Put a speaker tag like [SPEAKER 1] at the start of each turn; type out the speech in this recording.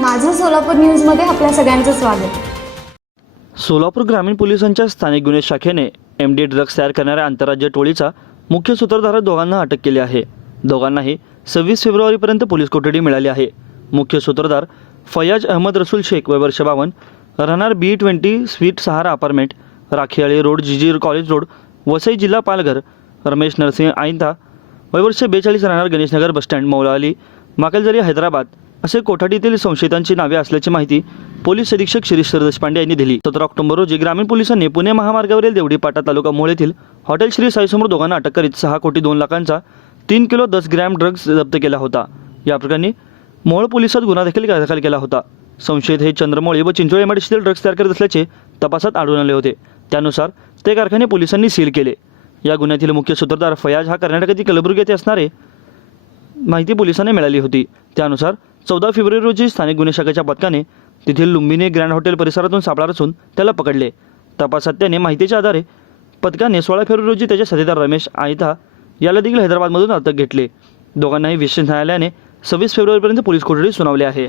[SPEAKER 1] माझं सोलापूर न्यूजमध्ये आपल्या सगळ्यांचं स्वागत.
[SPEAKER 2] सोलापूर ग्रामीण पोलिसांच्या स्थानिक गुन्हे शाखेने एम डी ड्रग्ज तयार करणाऱ्या आंतरराज्य टोळीचा मुख्य सूत्रधार दोघांना अटक केली आहे. दोघांनाही सव्वीस फेब्रुवारीपर्यंत पोलीस कोठडी मिळाली आहे. मुख्य सूत्रधार फयाज अहमद रसूल शेख वय वर्ष बावन्न राहणार B twenty sweet Sahara apartment राखीआळी road जिजीर कॉलेज रोड वसई जिल्हा पालघर रमेश नरसिंह आईंता वयवर्ष बेचाळीस राहणार गणेशनगर बसस्टँड मौलाली माकलजरी हैदराबाद असे कोठाडीतील संशयितांची नावे असल्याची माहिती पोलीस अधीक्षक श्रीश्वर देशपांडे यांनी दिली. सतरा ऑक्टोबर रोजी ग्रामीण पोलिसांनी पुणे महामार्गावरील देवडीपाटा तालुका मोळ येथील हॉटेल श्री साईसमोर दोघांना अटक करीत सहा कोटी दोन लाखांचा तीन किलो दस ग्रॅम ड्रग्ज जप्त केला होता. या प्रकरणी मोहोळ पोलिसात गुन्हा देखील दाखल केला होता. संशयित हे चंद्रमौळी व चिंचोळी एमआयडीसीतील ड्रग्ज तयार करत असल्याचे तपासात आढळून आले होते. त्यानुसार ते कारखाने पोलिसांनी सील केले. या गुन्ह्यातील मुख्य सूत्रधार फयाज हा कर्नाटकातील कलबुर्गी येथे असणारे माहिती पोलिसांना मिळाली होती. त्यानुसार चौदा फेब्रुवारी रोजी स्थानिक गुन्हे शाखेच्या पथकाने तेथील लुंबिनी ग्रँड हॉटेल परिसरातून सापळा रचून त्याला पकडले. तपासात त्याने माहितीच्या आधारे पथकाने सोळा फेब्रुवारी रोजी त्याचे साथीदार रमेश आयथा याला देखील हैदराबादमधून अटक घेतले. दोघांनाही विशेष न्यायालयाने सव्वीस फेब्रुवारीपर्यंत पोलीस कोठडी सुनावली आहे.